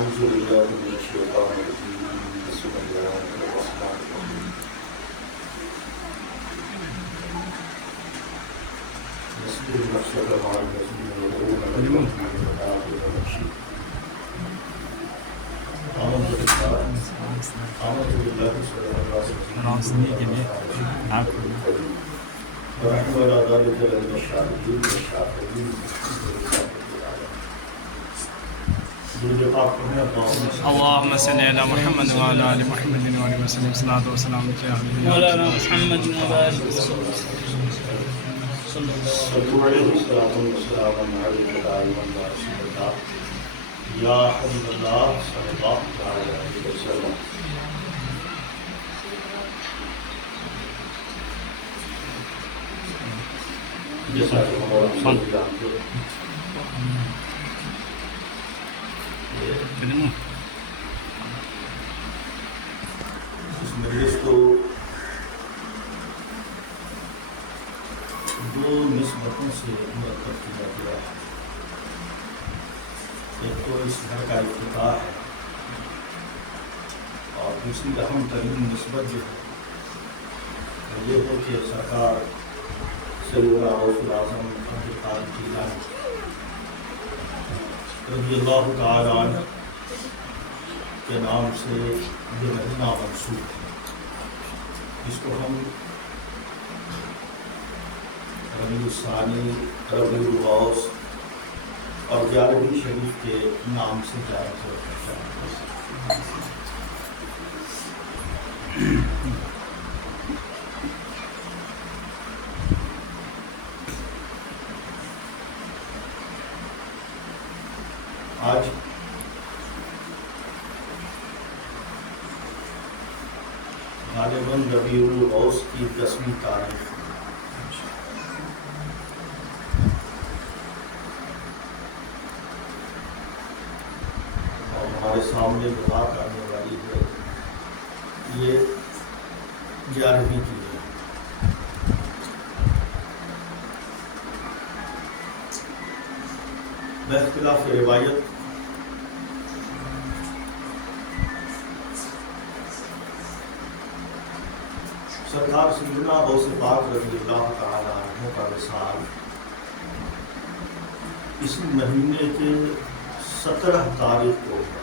أعوذ بالله من الشيطان الرجيم بسم الله الرحمن الرحيم واصبر نفسك مع الذين يدعون ربهم بالغداة والعشي آمنت بالله صدق الله ونحن على ذلك لمن الشاهدين والشاكرين اللهم صل على محمد وعلى ال محمد وعلى وسلم صلاة وسلام مولانا محمد مبارك صلوا عليه الصلاة والسلام عليك دائما وأبدا يا حبيب الله صلى الله عليه وسلم. جیسا کہ ہم جانتے ہیں اس مجلس کو دو نسبتوں سے مرتب کیا گیا ہے. ایک تو اس گھر کا افتتاح ہے اور دوسری اہم ترین نسبت جو ہے یہ ہے کہ سرکار سیدنا غوث الاعظم عبد القادر جیلانی رضی اللہ تعالیٰ عنہ کے نام سے یہ مہینہ منسوب ہے جس کو ہم ربیع الثانی، ربیع الغوث اور 11ویں شریف کے نام سے جانا چاہتے ہیں. آج غالباً ربیع الغوث کی 10ویں تاریخ اور ہمارے سامنے جو بات آنے والی ہے یہ 11ویں کی ہے. باختلاف روایت سرکار سیدنا غوث پاک رضی اللہ تعالیٰ عنہ کا وصال اس مہینے کے 17 تاریخ کو ہوا.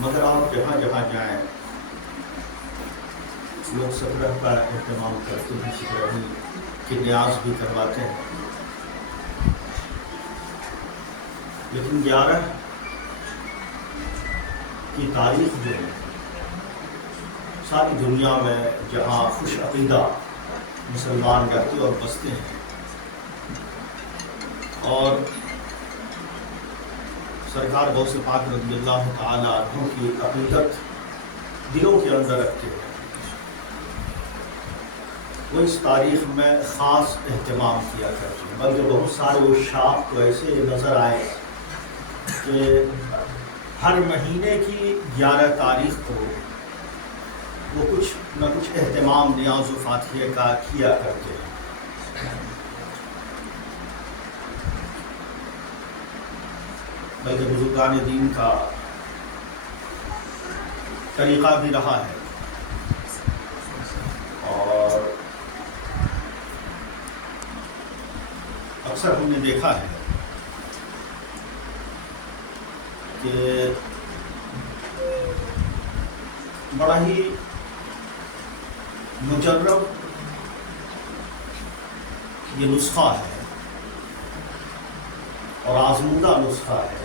مگر آپ جہاں جہاں جائیں لوگ 17 کا اہتمام کرتے ہیں، شکرانی کی نیاز بھی کرواتے ہیں، لیکن 11 کی تاریخ جو ہے ساری دنیا میں جہاں خوش عقیدہ مسلمان رہتے اور بستے ہیں اور سرکار غوث پاک رضی اللہ تعالیٰ عنہ کی عقیدت دلوں کے اندر رکھتے ہیں، وہ اس تاریخ میں خاص اہتمام کیا کرتے ہیں. بلکہ بہت سارے عشاق تو ایسے نظر آئے کہ ہر مہینے کی 11 تاریخ کو وہ کچھ نہ کچھ اہتمام نیاز و فاتحہ کا کیا کرتے ہیں. بلکہ بزرگان دین کا طریقہ بھی رہا ہے اور اکثر ہم نے دیکھا ہے کہ بڑا ہی مجرب یہ نسخہ ہے اور آزمودہ نسخہ ہے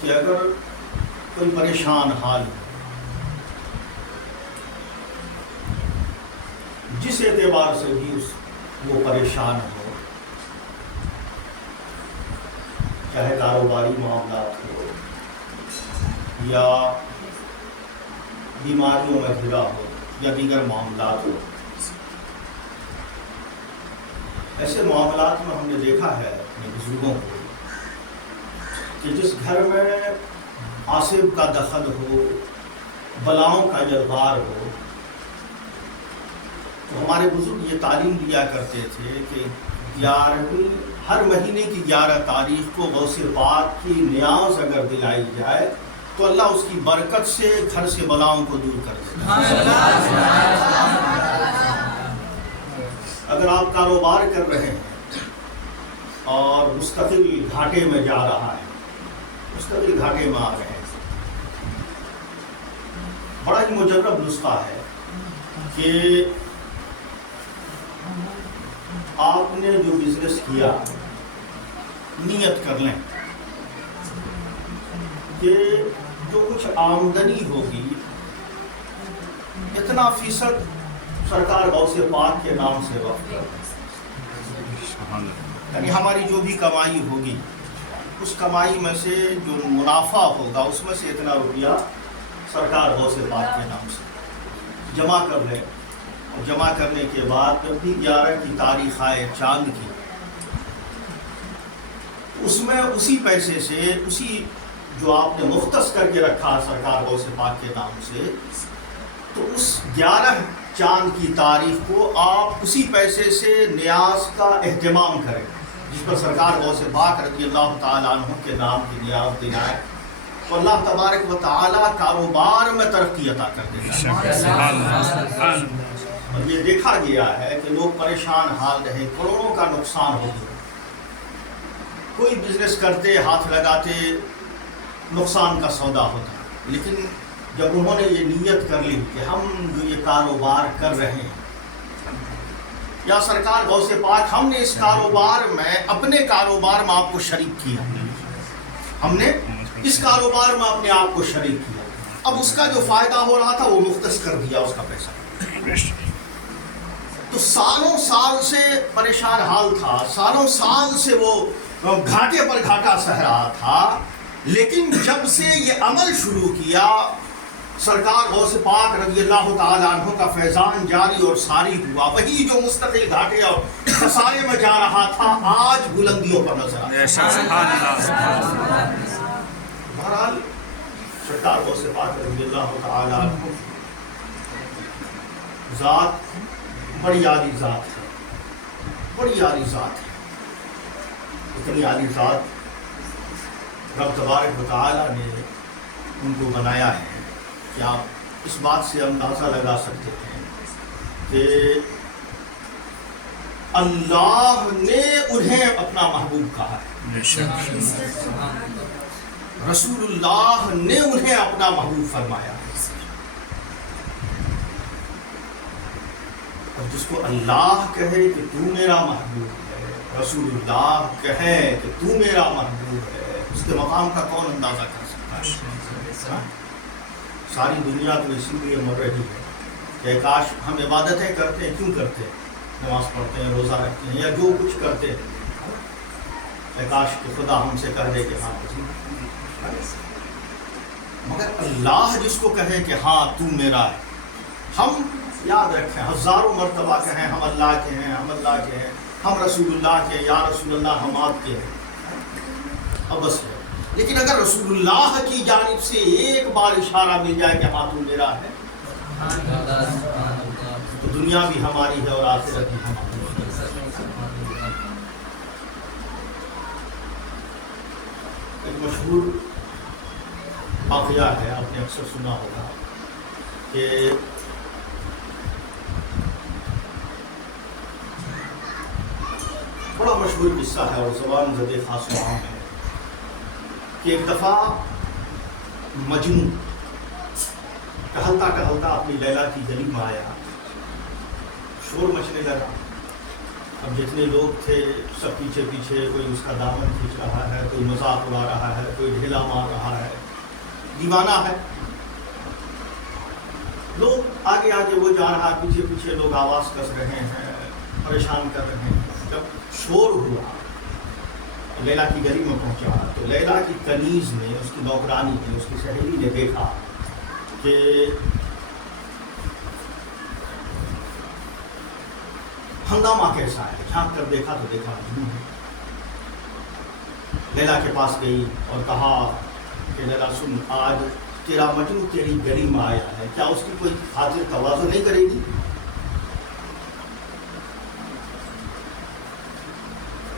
کہ اگر کوئی پریشان حال ہے جس اعتبار سے بھی وہ پریشان ہو، چاہے کاروباری معاملات ہو یا بیماریوں میں گھرا ہو یا دیگر معاملات ہو، ایسے معاملات میں ہم نے دیکھا ہے اپنے بزرگوں کو کہ جس گھر میں عاصب کا دخل ہو، بلاؤں کا جلوار ہو، تو ہمارے بزرگ یہ تعلیم دیا کرتے تھے کہ 11ویں ہر مہینے کی 11 تاریخ کو غوث پاک کی نیاز اگر دلائی جائے تو اللہ اس کی برکت سے گھر سے بلاؤں کو دور کر دیتا ہے۔ اگر آپ کاروبار کر رہے ہیں اور مستقل گھاٹے میں جا رہا ہے، مستقل گھاٹے میں آ رہے ہیں، بڑا ہی مجرب نسخہ ہے کہ آپ نے جو بزنس کیا نیت کر لیں کہ جو کچھ آمدنی ہوگی اتنا فیصد سرکار غوث پاک کے نام سے وقف کر دیں، یعنی ہماری جو بھی کمائی ہوگی اس کمائی میں سے جو منافع ہوگا اس میں سے اتنا روپیہ سرکار غوث پاک کے نام سے جمع کر لیں، اور جمع کرنے کے بعد جب بھی 11 کی تاریخ آئے چاند کی، اس میں اسی پیسے سے، اسی جو آپ نے مختص کر کے رکھا سرکار غوث پاک کے نام سے، تو اس 11 چاند کی تاریخ کو آپ اسی پیسے سے نیاز کا اہتمام کریں جس پر سرکار غوث پاک رضی اللہ تعالیٰ عنہ کے نام کی نیاز دلائے، تو اللہ تبارک و تعالیٰ کاروبار میں ترقی عطا کر دیتا ہے۔ اور یہ دیکھا گیا ہے کہ لوگ پریشان حال رہے، کروڑوں کا نقصان ہو گیا، کوئی بزنس کرتے ہاتھ لگاتے نقصان کا سودا ہوتا، لیکن جب انہوں نے یہ نیت کر لی کہ ہم جو یہ کاروبار کر رہے ہیں یا سرکار غوث پاک ہم نے اس کاروبار میں، اپنے کاروبار میں آپ کو شریک کیا، ہم نے اس کاروبار میں اپنے آپ کو شریک کیا، اب اس کا جو فائدہ ہو رہا تھا وہ مختص کر دیا اس کا پیسہ، تو سالوں سال سے پریشان حال تھا، سالوں سال سے وہ گھاٹے پر گھاٹا سہ رہا تھا، لیکن جب سے یہ عمل شروع کیا سرکار غوث پاک رضی اللہ تعالیٰ عنہ کا فیضان جاری اور ساری ہوا، وہی جو مستقل گھاٹے اور خسارے میں جا رہا تھا آج بلندیوں پر نظر آتا ہے۔ بہرحال سرکار غوث پاک رضی اللہ تعالیٰ عنہ ذات بڑی عالی ذات ہے، بڑی عالی ذات ہے، اتنی عالی ذات رب تبارک و تعالیٰ نے ان کو بنایا ہے کہ آپ اس بات سے اندازہ لگا سکتے ہیں کہ اللہ نے انہیں اپنا محبوب کہا ہے، رسول اللہ نے انہیں اپنا محبوب فرمایا ہے، اور جس کو اللہ کہے کہ تو میرا محبوب ہے، رسول اللہ کہے کہ تو میرا محبوب ہے، اس کے مقام کا کون اندازہ کر سکتا ہے؟ ساری دنیا تو اسی لیے مر رہی ہے کہ کاش ہم عبادتیں کرتے ہیں، کیوں کرتے ہیں؟ نماز پڑھتے ہیں، روزہ رکھتے ہیں، یا جو کچھ کرتے ہیں، کاش کہ خدا ہم سے کہہ دے کہ ہاں کچھ نہیں، مگر اللہ جس کو کہے کہ ہاں تو میرا ہے، ہم یاد رکھیں ہزاروں مرتبہ کہیں ہم اللہ کے ہیں، ہم اللہ کے ہیں، ہم رسول اللہ کے ہیں، یا رسول اللہ ہم آپ کے ہیں، اب بس ہے، لیکن اگر رسول اللہ کی جانب سے ایک بار اشارہ مل جائے کہ ہاں تو میرا ہے، تو دنیا بھی ہماری ہے اور آخرت بھی ہماری ہے۔ ایک مشہور واقعہ ہے، آپ نے اکثر سنا ہوگا کہ بڑا مشہور قصہ ہے اور زبان زدِ خاص عام ہے کہ ایک دفعہ مجنون ٹہلتا ٹہلتا اپنی لیلا کی گلی میں آیا، شور مچنے لگا، اب جتنے لوگ تھے سب پیچھے پیچھے، کوئی اس کا دامن کھینچ رہا ہے، کوئی مذاق اڑا رہا ہے، کوئی ڈھیلا مار رہا ہے، دیوانہ ہے، لوگ آگے آگے وہ جا رہا ہے، پیچھے پیچھے لوگ آواز کس رہے ہیں، پریشان کر رہے ہیں۔ جب شور ہوا لیلا کی گلی میں پہنچا تو لیلا کی کنیز نے، اس کی نوکرانی نے، اس کی سہیلی نے دیکھا کہ ہنگامہ کیسا ہے، جھانک کر دیکھا تو دیکھا مجنون ہے۔ لیلا کے پاس گئی اور کہا کہ لیلا سن، آج تیرا مجنون تیری گلی میں آیا ہے، کیا اس کی کوئی خاطر تواضع نہیں کرے گی؟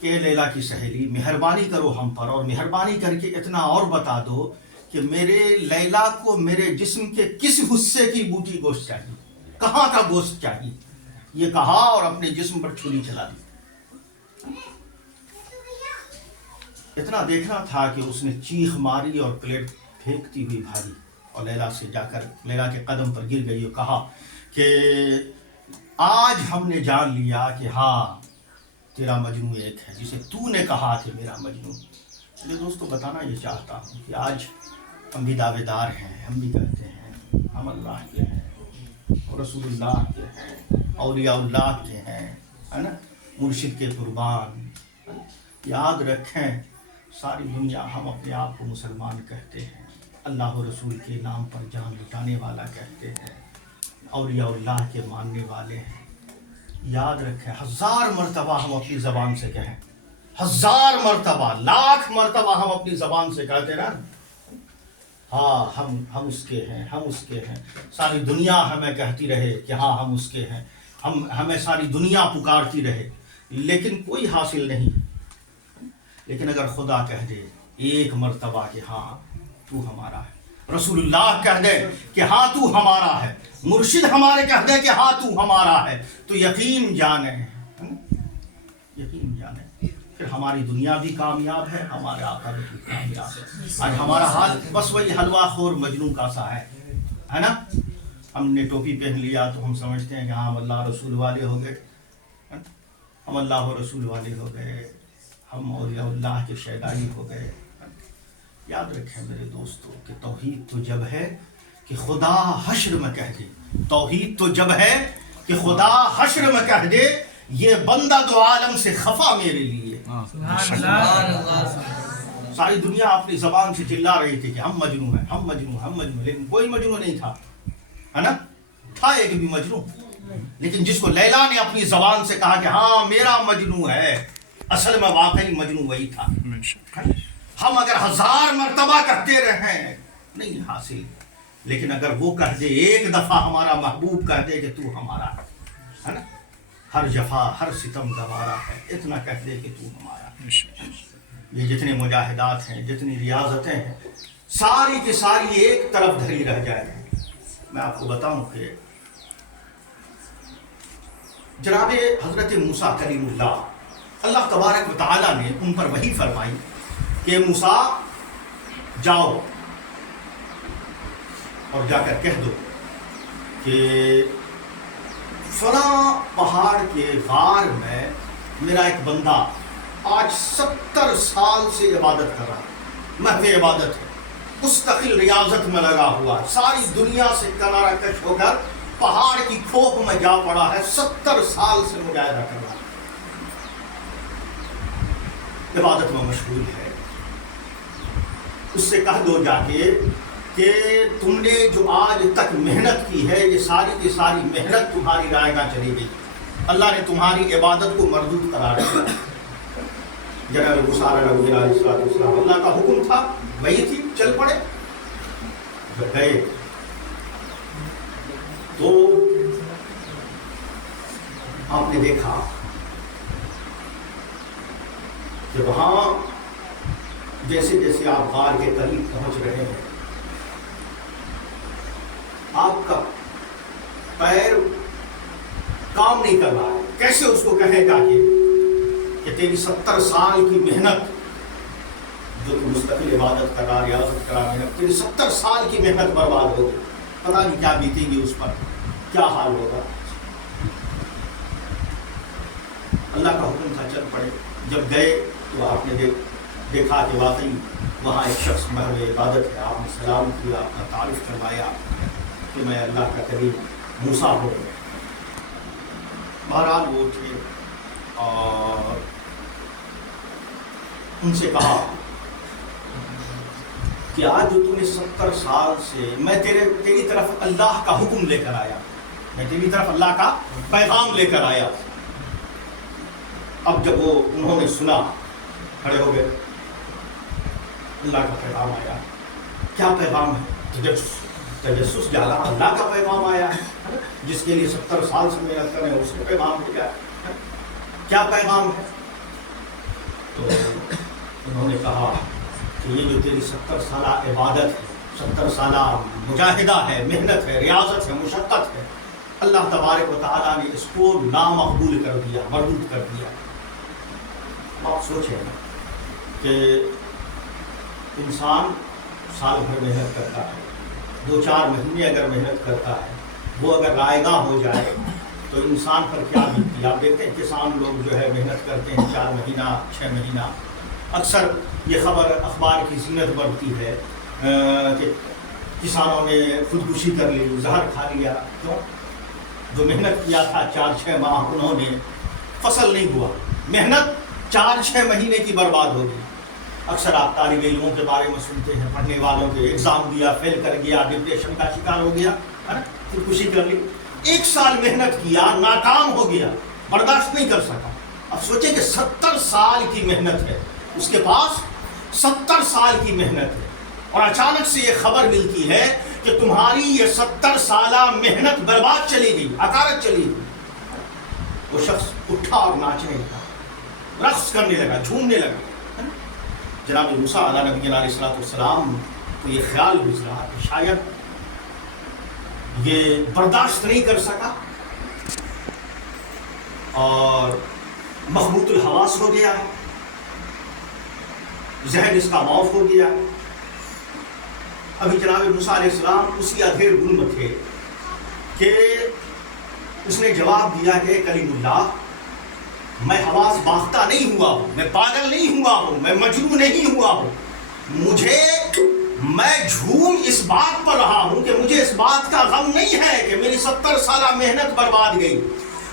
کہ لیلا کی سہیلی مہربانی کرو ہم پر، اور مہربانی کر کے اتنا اور بتا دو کہ میرے لیلا کو میرے جسم کے کس حصے کی بوٹی گوشت چاہیے، کہاں کا گوشت چاہیے، یہ کہا اور اپنے جسم پر چھری چلا دی۔ اتنا دیکھنا تھا کہ اس نے چیخ ماری اور پلیٹ پھینکتی ہوئی بھاگی اور لیلا سے جا کر لیلا کے قدم پر گر گئی اور کہا کہ آج ہم نے جان لیا کہ ہاں تیرا مجنو ایک ہے جسے تو نے کہا کہ میرا مجنو۔ میرے دوستو بتانا یہ چاہتا ہوں کہ آج ہم بھی دعوے دار ہیں، ہم بھی کہتے ہیں ہم اللہ کے ہیں اور رسول اللہ کے ہیں، اولیاء اللہ کے ہیں، ہے نا، مرشد کے قربان۔ یاد رکھیں ساری دنیا ہم اپنے آپ کو مسلمان کہتے ہیں، اللہ و رسول کے نام پر جان لٹانے والا کہتے ہیں، اولیاء اللہ کے ماننے والے ہیں۔ یاد رکھیں 1000 مرتبہ ہم اپنی زبان سے کہیں، 1000 مرتبہ، لاکھ مرتبہ ہم اپنی زبان سے کہتے نا، ہاں ہم اس کے ہیں، ہم اس کے ہیں۔ ساری دنیا ہمیں کہتی رہے کہ ہاں ہم اس کے ہیں، ہمیں ساری دنیا پکارتی رہے، لیکن کوئی حاصل نہیں۔ لیکن اگر خدا کہہ دے ایک مرتبہ کہ ہاں تو ہمارا ہے، رسول اللہ کہہ دے کہ ہاں تو ہمارا ہے، مرشد ہمارے کہہ دے کہ ہاں تو ہمارا ہے، تو یقین جانیں، یقین جانیں پھر ہماری دنیا بھی کامیاب ہے، ہمارے آخرت بھی کامیاب ہے۔ آج ہمارا حال بس وہی حلوہ خور مجنون کا سا ہے نا، ہم نے ٹوپی پہن لیا تو ہم سمجھتے ہیں کہ ہاں ہم اللہ رسول والے ہو گئے، ہم اللہ و رسول والے ہو گئے، ہم اولیاء اللہ کے شیدائی ہو گئے۔ یاد رکھیں میرے دوستو کہ توحید تو جب ہے کہ خدا حشر میں کہہ دے، توحید تو جب ہے کہ خدا حشر میں کہہ دے یہ بندہ دو عالم سے خفا میرے لیے۔ ساری دنیا اپنی زبان سے چلا رہی تھی کہ ہم مجنون ہیں، ہم مجنون، ہم مجنون، لیکن کوئی مجنون نہیں تھا، ہے نا، تھا ایک بھی مجنون، لیکن جس کو لیلا نے اپنی زبان سے کہا کہ ہاں میرا مجنون ہے، اصل میں واقعی مجنون وہی تھا۔ ہم اگر 1000 مرتبہ کہتے رہیں نہیں حاصل، لیکن اگر وہ کہہ دے ایک دفعہ ہمارا محبوب کہہ دے کہ تو ہمارا ہے نا، ہر جفا ہر ستم گوارا ہے، اتنا کہہ دے کہ تو ہمارا۔ یہ جتنے مجاہدات ہیں، جتنی ریاضتیں ہیں، ساری کی ساری ایک طرف دھری رہ جائیں۔ میں آپ کو بتاؤں کہ جناب حضرت موسیٰ کلیم اللہ تبارک و تعالیٰ نے ان پر وحی فرمائی کہ موسیٰ جاؤ اور جا کر کہہ دو کہ فلاں پہاڑ کے غار میں میرا ایک بندہ آج 70 سال سے عبادت کر رہا ہے، محض عبادت ہے، مستقل ریاضت میں لگا ہوا ہے، ساری دنیا سے کنارہ کش ہو کر پہاڑ کی کھوپ میں جا پڑا ہے، 70 سال سے مجاہدہ کر رہا ہے، عبادت میں مشغول ہے۔ اس سے کہہ دو جا کے کہ تم نے جو آج تک محنت کی ہے یہ ساری کی ساری محنت تمہاری رائے گاہ چلی گئی، اللہ نے تمہاری عبادت کو مردود قرار دیا۔ جناب موسیٰ علیہ السلام، اللہ کا حکم تھا، وہی تھی، چل پڑے۔ جب گئے تو آپ نے دیکھا کہ وہاں جیسے جیسے آپ غار کے قریب پہنچ رہے ہیں آپ کا پیر کام نہیں کر رہا ہے۔ کیسے اس کو کہے گا کہ تیری 70 سال کی محنت جو تم مستقل عبادت کر رہا، ریاضت کر رہا، محنت، تیری 70 سال کی محنت برباد ہوگی، پتہ نہیں کیا بیتے گی اس پر، کیا حال ہوگا۔ اللہ کا حکم تھا چل پڑے۔ جب گئے تو آپ نے دیکھا کہ واقعی وہاں ایک شخص محو عبادت ہے، آپ نے سلام کیا، اپنا تعارف کروایا کہ میں اللہ کا کریم موسیٰ ہوں۔ بہرحال وہ اٹھے اور ان سے کہا کہ آج جو تم نے 70 سال سے میں تیری طرف اللہ کا حکم لے کر آیا، میں تیری طرف اللہ کا پیغام لے کر آیا۔ اب جب وہ انہوں نے سنا، کھڑے ہو گئے، اللہ کا پیغام آیا، کیا پیغام ہے؟ تجسس ڈالا، اللہ کا پیغام آیا ہے، جس کے لیے 70 سال سے محنت کر رہے ہیں، اس کے پیغام ہے کیا پیغام ہے؟ تو انہوں نے کہا کہ یہ جو تیری 70 سالہ عبادت ہے، 70 سالہ مجاہدہ ہے، محنت ہے، ریاضت ہے، مشقت ہے، اللہ تبارک و تعالیٰ نے اس کو نامقبول کر دیا، مردود کر دیا۔ آپ سوچیں کہ انسان سال بھر محنت کرتا ہے، 2-4 مہینے اگر محنت کرتا ہے، وہ اگر رائے گاہ ہو جائے تو انسان پر کیا بیتتی ہے؟ آپ دیکھتے ہیں کسان لوگ جو ہے محنت کرتے ہیں 4 مہینہ 6 مہینہ، اکثر یہ خبر اخبار کی زینت بڑھتی ہے کہ کسانوں نے خودکشی کر لی، زہر کھا لیا۔ کیوں؟ جو محنت کیا تھا 4-6 ماہ، انہوں نے فصل نہیں ہوا، محنت 4-6 مہینے کی برباد ہو گئی۔ اکثر آپ طالب علموں کے بارے میں سنتے ہیں، پڑھنے والوں کے، ایگزام دیا فیل کر گیا، ڈپریشن کا شکار ہو گیا، ہے نا، خودکشی کر لی۔ 1 سال محنت کیا، ناکام ہو گیا، برداشت نہیں کر سکا۔ اب سوچیں کہ 70 سال کی محنت ہے، اس کے پاس 70 سال کی محنت ہے، اور اچانک سے یہ خبر ملتی ہے کہ تمہاری یہ 70 سالہ محنت برباد چلی گئی، اکارت چلی گئی۔ وہ شخص اٹھا اور ناچنے لگا، رقص کرنے لگا، جھومنے لگا۔ جناب موسیٰ علیہ نبی علیہ السلام کو یہ خیال گزرا کہ شاید یہ برداشت نہیں کر سکا اور مخبوط الحواس ہو گیا ہے، ذہن اس کا معاف ہو گیا ہے۔ ابھی جناب موسیٰ علیہ السلام اسی ادھیر گن میں تھے کہ اس نے جواب دیا کہ کلیم اللہ، میں حواس باختہ نہیں ہوا ہوں، میں پاگل نہیں ہوا ہوں، میں مجنون نہیں ہوا ہوں، میں جھوم اس بات پر رہا ہوں کہ مجھے اس بات کا غم نہیں ہے کہ میری 70 سالہ محنت برباد گئی۔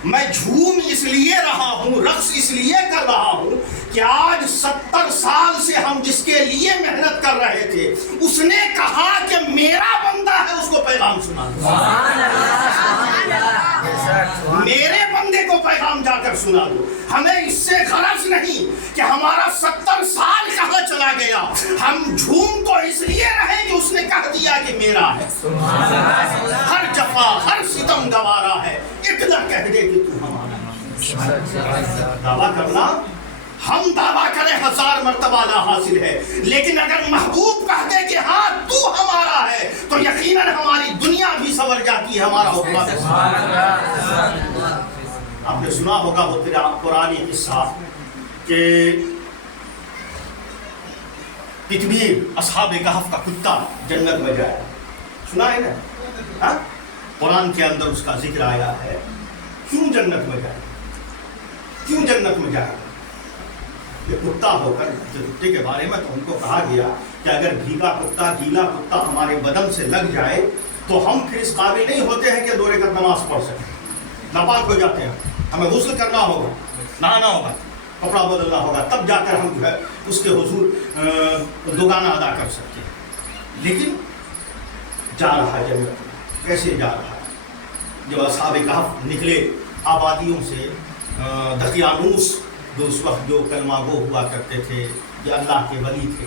میں جھوم اس لیے رہا ہوں، رقص اس لیے کر رہا ہوں کہ آج 70 سال سے ہم جس کے لیے محنت کر رہے تھے، اس نے کہا کہ میرا بندہ ہے، اس کو پیغام سنا دو، میرے بندے کو پیغام جا کر سنا دو۔ ہمیں اس سے غرض نہیں کہ ہمارا 70 سال کہاں چلا گیا، ہم جھوم تو اس لیے رہے کہ اس نے کہہ دیا کہ میرا ہے۔ ہر جفا ہر ستم گوارا ہے، اتنا کہہ دے کہ تو ہمارا ہے۔ دعویٰ کرنا، ہم دعویٰ کریں 1000 مرتبہ نہ حاصل ہے، لیکن اگر محبوب کہہ دے کہ ہاں تو ہمارا ہے تو یقیناً ہماری دنیا بھی سنور جاتی ہے، ہمارا حکم۔ آپ نے سنا ہوگا وہ قرآنی قصہ کہ قطمیر اصحاب کہف کا کتا جنت میں جائے، سنا ہے نا؟ قرآن کے اندر اس کا ذکر آیا ہے۔ کیوں جنت میں جائے؟ کیوں جنت میں جائے؟ یہ کتا ہو کر، کتے کے بارے میں تو ہم کو کہا گیا کہ اگر بھیگا کتا، گیلا کتا ہمارے بدن سے لگ جائے تو ہم پھر اس قابل نہیں ہوتے ہیں کہ 2 رکعت نماز پڑھ سکیں، ناپاک ہو جاتے ہیں، ہمیں غسل کرنا ہوگا، نہانا ہوگا، کپڑا بدلنا ہوگا، تب جا کر ہم جو ہے اس کے حضور دوگانہ ادا کر سکتے ہیں۔ لیکن جا رہا ہے جنت میں، کیسے جا رہا ہے؟ جب اصحاب کہف نکلے آبادیوں سے، دقیانوس جو اس وقت جو کلمہ گو ہوا کرتے تھے، یہ اللہ کے ولی تھے،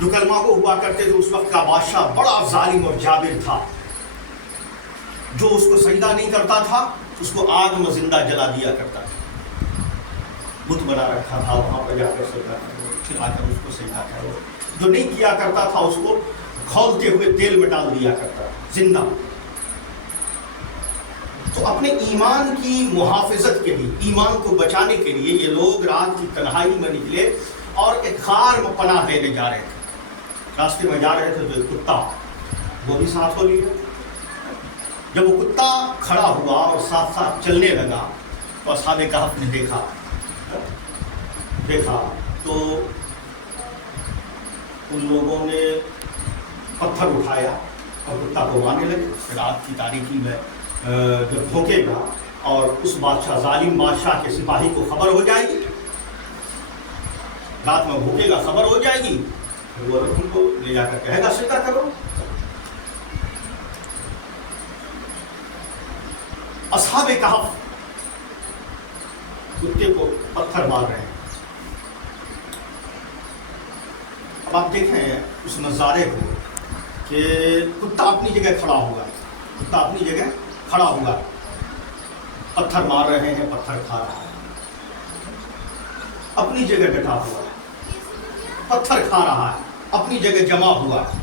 جو کلمہ گو ہوا کرتے تھے، اس وقت کا بادشاہ بڑا ظالم اور جابر تھا، جو اس کو سجدہ نہیں کرتا تھا اس کو آگ میں زندہ جلا دیا کرتا تھا، بت بنا رکھا تھا، وہاں پر جا کر سجدہ کرو، پھر آ کر اس کو سجدہ کرو، جو نہیں کیا کرتا تھا اس کو کھولتے ہوئے تیل میں ڈال دیا کرتا تھا زندہ۔ تو اپنے ایمان کی محافظت کے لیے، ایمان کو بچانے کے لیے یہ لوگ رات کی تنہائی میں نکلے اور ایک غار میں پناہ لینے جا رہے تھے۔ راستے میں جا رہے تھے تو ایک کتا وہ بھی ساتھ ہو لیا۔ جب وہ کتا کھڑا ہوا اور ساتھ ساتھ چلنے لگا تو اصحاب کہف نے دیکھا تو ان لوگوں نے پتھر اٹھایا اور کتا کو مارنے لگے۔ رات کی تاریکی میں جب بھونکے گا اور اس بادشاہ، ظالم بادشاہ کے سپاہی کو خبر ہو جائے گی، رات میں بھونکے گا، خبر ہو جائے گی، وہ ان کو لے جا کر کہے گا سجدہ کرو۔ اصحاب کہف کتے کو پتھر مار رہے ہیں۔ اب آپ دیکھیں اس نظارے کو کہ کتا اپنی جگہ کھڑا ہوا، پتھر مار رہے ہیں، پتھر کھا رہا ہے۔ اپنی جگہ ڈٹا ہوا ہے، پتھر کھا رہا ہے، اپنی جگہ جمع ہوا ہے،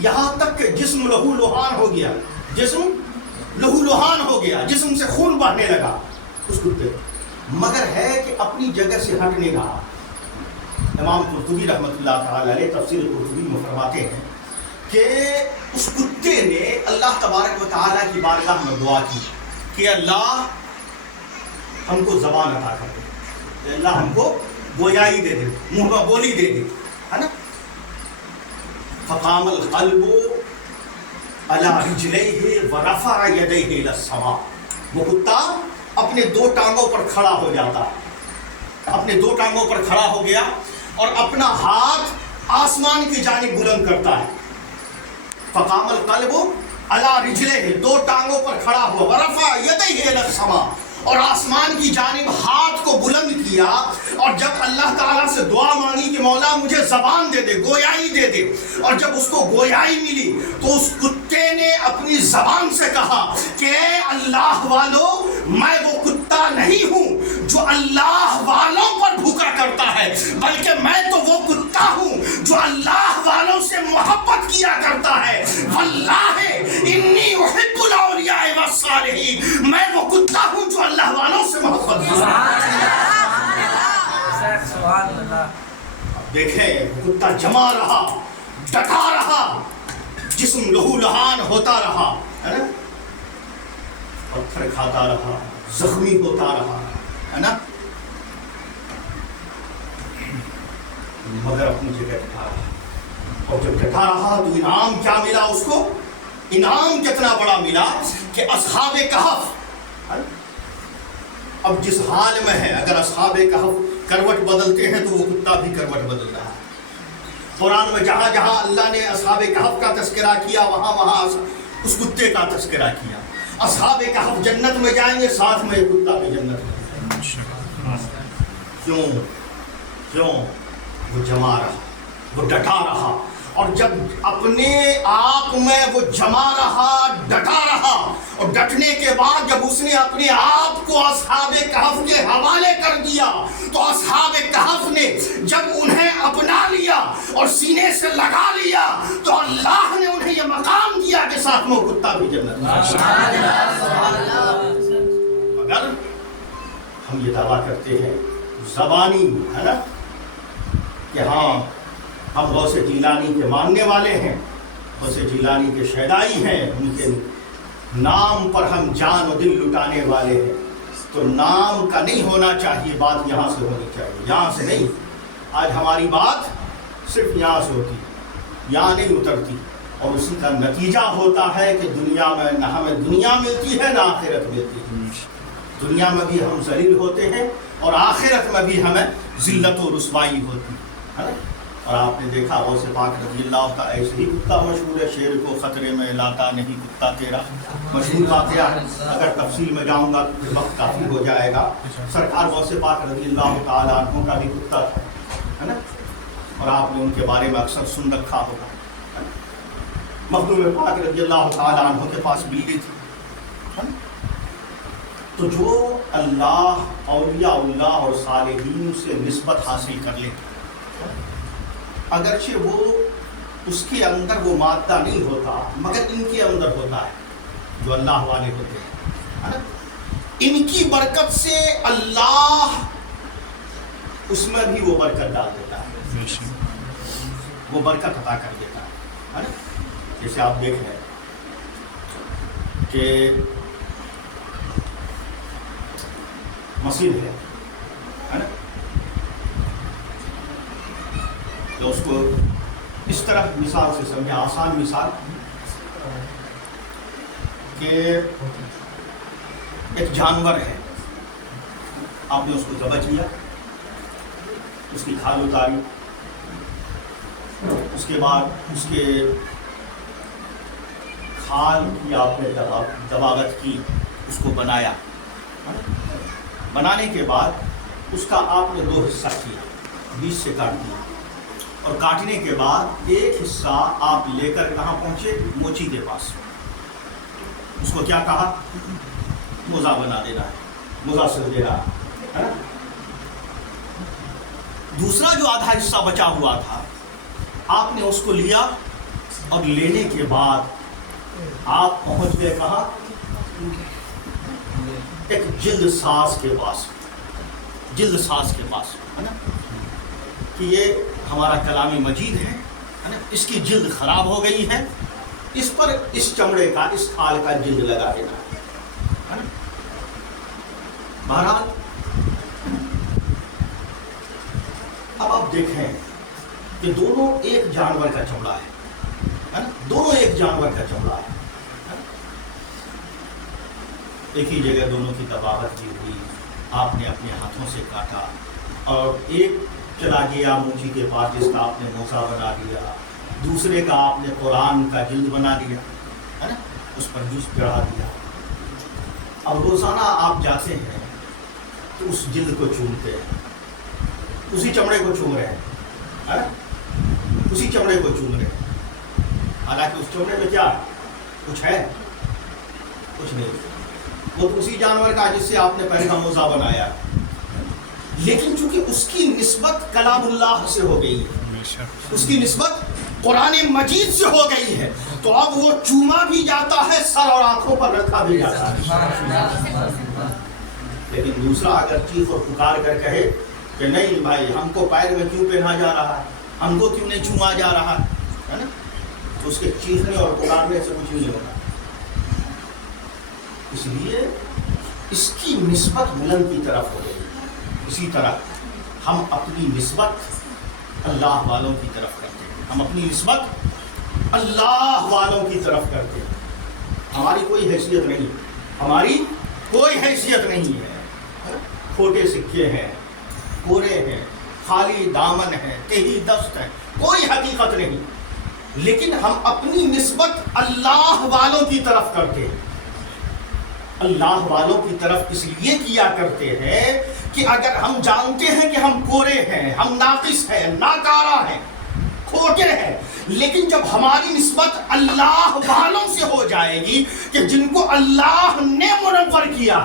یہاں تک کہ جسم لہو لہان ہو گیا، جسم لہو لہان ہو گیا، جسم سے خون بہنے لگا اس کتے، مگر ہے کہ اپنی جگہ سے ہٹ نہیں رہا۔ امام قرطبی رحمۃ اللہ تعالی علیہ تفسیر قرطبی میں فرماتے ہیں کہ اس کتے نے اللہ تبارک و تعالیٰ کی بارگاہ میں دعا کی کہ اللہ ہم کو زبان عطا کر دے، اللہ ہم کو گویائی دے دے، منہ میں بولی دے دے، ہے نا۔ فقام القلب علی رجلیہ ورفع یدیہ الی السماء، وہ کتا اپنے دو ٹانگوں پر کھڑا ہو جاتا ہے، اپنے دو ٹانگوں پر کھڑا ہو گیا اور اپنا ہاتھ آسمان کی جانب بلند کرتا ہے۔ فقام القلب علی رجلیہ، دو ٹانگوں پر کھڑا ہوا، ورفع یدیہ الی السماء، اور آسمان کی جانب ہاتھ کو بلند کیا، اور جب اللہ تعالیٰ سے دعا مانگی کہ مولا مجھے زبان دے دے، گویائی دے دے، اور جب اس کو گویائی ملی تو اس کتے نے اپنی زبان سے کہا کہ اے اللہ والو، میں وہ کتا نہیں ہوں جو اللہ والوں پر بھوکا کرتا ہے، بلکہ میں تو وہ کتا ہوں جو اللہ والوں سے محبت کیا کرتا ہے۔ واللہ انی احب الاولیاء والصالحین، میں وہ کتا ہوں جو اللہ والوں سے محبت کرتا ہے۔ دیکھیں کتا جمع رہا، ڈٹا رہا، جسم لہو لہان ہوتا رہا، ہے نا، پتھر کھاتا رہا، زخمی ہوتا رہا، ہے نا، مگر اپنی جگہ ڈٹا رہا۔ اور جب ڈٹا رہا تو انعام کیا ملا اس کو؟ انعام کتنا بڑا ملا کہ اصحاب کہف، اب جس حال میں ہے، اگر اصحاب کہف کروٹ بدلتے ہیں تو وہ کتا بھی کروٹ بدل رہا ہے۔ قرآن میں جہاں جہاں اللہ نے اصحاب کہف کا تذکرہ کیا وہاں وہاں اس کتے کا تذکرہ کیا۔ اصحاب کہف جنت میں جائیں گے، ساتھ میں یہ کتا بھی جنت میں جائیں گے۔ کیوں؟ وہ جمع رہا، وہ ڈٹا رہا، اور جب اپنے آپ میں وہ جمع رہا، ڈٹا رہا، اور ڈٹنے کے بعد جب اس نے اپنے آپ کو اصحاب کہف کے حوالے کر دیا تو اصحاب کہف نے جب انہیں اپنا لیا اور سینے سے لگا لیا تو اللہ نے انہیں یہ مقام دیا کہ ساتھ میں وہ کتا بھی جنت میں۔ مگر ہم یہ دعویٰ کرتے ہیں زبانی، ہے نا، کہ ہاں ہم غوث جیلانی کے ماننے والے ہیں، غوث جیلانی کے شیدائی ہیں، ان کے نام پر ہم جان و دل لٹانے والے ہیں، تو نام کا نہیں ہونا چاہیے، بات یہاں سے ہونی چاہیے، یہاں سے نہیں۔ آج ہماری بات صرف یہاں سے ہوتی، یہاں نہیں اترتی، اور اسی کا نتیجہ ہوتا ہے کہ دنیا میں نہ ہمیں دنیا ملتی ہے نہ آخرت ملتی ہے۔ دنیا میں بھی ہم ذلیل ہوتے ہیں اور آخرت میں بھی ہمیں ذلت و رسوائی ہوتی ہے نا۔ اور آپ نے دیکھا غوث پاک رضی اللہ کا ایسے ہی کتا مشہور ہے، شیر کو خطرے میں لاتا نہیں کتا تیرا، مشہور واقعہ ہے، اگر تفصیل میں جاؤں گا تو پھر وقت کافی ہو جائے گا۔ سرکار غوث پاک رضی اللہ تعالیٰ عنہ کا بھی کتا تھا، ہے نا، اور آپ نے ان کے بارے میں اکثر سن رکھا ہوگا۔ مخدوم پاک رضی اللہ تعالیٰ عنہ کے پاس بلی تھی، تو جو اللہ، اولیاء اللہ اور صالحین سے نسبت حاصل کر لے، اگرچہ وہ اس کے اندر وہ مادہ نہیں ہوتا مگر ان کے اندر ہوتا ہے، جو اللہ والے ہوتے ہیں، ان کی برکت سے اللہ اس میں بھی وہ برکت ڈال دیتا ہے، وہ برکت عطا کر دیتا ہے نا۔ جیسے آپ دیکھ رہے ہیں کہ مسجد ہے نا، تو اس کو اس طرح مثال سے سمجھیں، آسان مثال کہ ایک جانور ہے، آپ نے اس کو ذبح کیا، اس کی کھال اتاری، اس کے بعد اس کے کھال کی آپ نے دباغت کی، اس کو بنایا، بنانے کے بعد اس کا آپ نے 2 حصہ کیا، بیچ سے کاٹ دیا، اور کاٹنے کے بعد ایک حصہ آپ لے کر کہاں پہنچے؟ موچی کے پاس۔ اس کو کیا کہا؟ موزہ بنا دینا ہے، موزہ سل دینا ہے نا۔ دوسرا جو آدھا حصہ بچا ہوا تھا آپ نے اس کو لیا اور لینے کے بعد آپ پہنچ گئے کہاں؟ ایک جلد ساز کے پاس، جلد ساز کے پاس، ہے نا، کہ یہ ہمارا کلام مجید ہے نا، اس کی جلد خراب ہو گئی ہے، اس پر اس چمڑے کا، اس کھال کا جلد لگا دینا ہے نا۔ بہرحال اب آپ دیکھیں کہ دونوں ایک جانور کا چمڑا ہے نا، دونوں ایک جانور کا چمڑا ہے، ایک ہی جگہ دونوں کی طباعت کی ہوئی، آپ نے اپنے ہاتھوں سے کاٹا اور ایک چلا گیا موچی کے پاس جس کا آپ نے موزہ بنا دیا، دوسرے کا آپ نے قرآن کا جلد بنا دیا ہے نا، اس پر جوس چڑھا دیا۔ اب روزانہ آپ جاتے ہیں تو اس جلد کو چومتے ہیں، اسی چمڑے کو چوم رہے ہیں، اسی چمڑے کو چوم رہے ہیں، حالانکہ اس چمڑے میں کیا کچھ ہے؟ کچھ نہیں، وہ تو اسی جانور کا جس سے آپ نے پہلے کا موزہ بنایا، لیکن چونکہ اس کی نسبت کلام اللہ سے ہو گئی ہے، اس کی نسبت قرآن مجید سے ہو گئی ہے، تو اب وہ چوما بھی جاتا ہے، سر اور آنکھوں پر رکھا بھی جاتا ہے۔ لیکن دوسرا اگر چیخ اور پکار کر کہے کہ نہیں بھائی ہم کو پیر میں کیوں پہنا جا رہا ہے، ہم کو کیوں نہیں چوما جا رہا ہے نا، تو اس کے چیخنے اور پکارنے سے کچھ نہیں ہوگا۔ اس لیے اس کی نسبت بلند کی طرف ہو گئی۔ اسی طرح ہم اپنی نسبت اللہ والوں کی طرف کرتے ہیں، ہم اپنی نسبت اللہ والوں کی طرف کرتے ہیں۔ ہماری کوئی حیثیت نہیں، ہماری کوئی حیثیت نہیں ہے، کھوٹے سکے ہیں، کورے ہیں، خالی دامن ہیں، تہی دست ہیں، کوئی حقیقت نہیں، لیکن ہم اپنی نسبت اللہ والوں کی طرف کرتے ہیں۔ اللہ والوں کی طرف اس لیے کیا کرتے ہیں کہ اگر ہم جانتے ہیں کہ ہم کورے ہیں، ہم ناقص ہیں، ناکارہ ہیں، کھوٹے ہیں، لیکن جب ہماری نسبت اللہ والوں سے ہو جائے گی کہ جن کو اللہ نے منور کیا،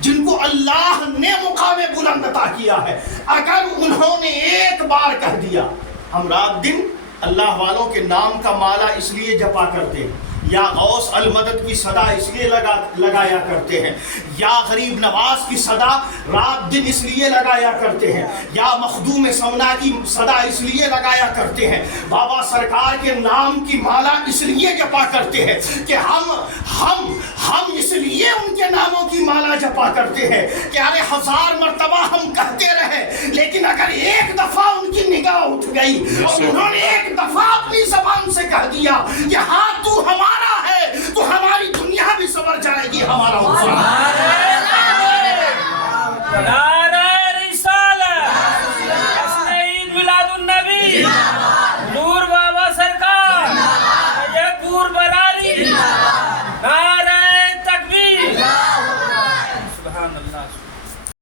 جن کو اللہ نے مقام بلند عطا کیا ہے، اگر انہوں نے ایک بار کہہ دیا ہم رات دن اللہ والوں کے نام کا مالا اس لیے جپا کرتے ہیں، یا غوث المدد کی صدا اس لیے لگایا کرتے ہیں، یا غریب نواز کی صدا رات دن اس لیے لگایا کرتے ہیں، یا مخدوم سمنا کی صدا اس لیے لگایا کرتے ہیں، بابا سرکار کے نام کی مالا اس لیے جپا کرتے ہیں کہ ہم اس لیے ان کے ناموں کی مالا جپا کرتے ہیں کہ ارے 1000 مرتبہ ہم کہتے رہے، لیکن اگر ایک دفعہ ان کی نگاہ اٹھ گئی اور انہوں نے ایک دفعہ اپنی زبان سے کہہ دیا کہ ہاں تو ہمارا ہے، تو ہماری دنیا بھی سنور جائے گی، ہمارا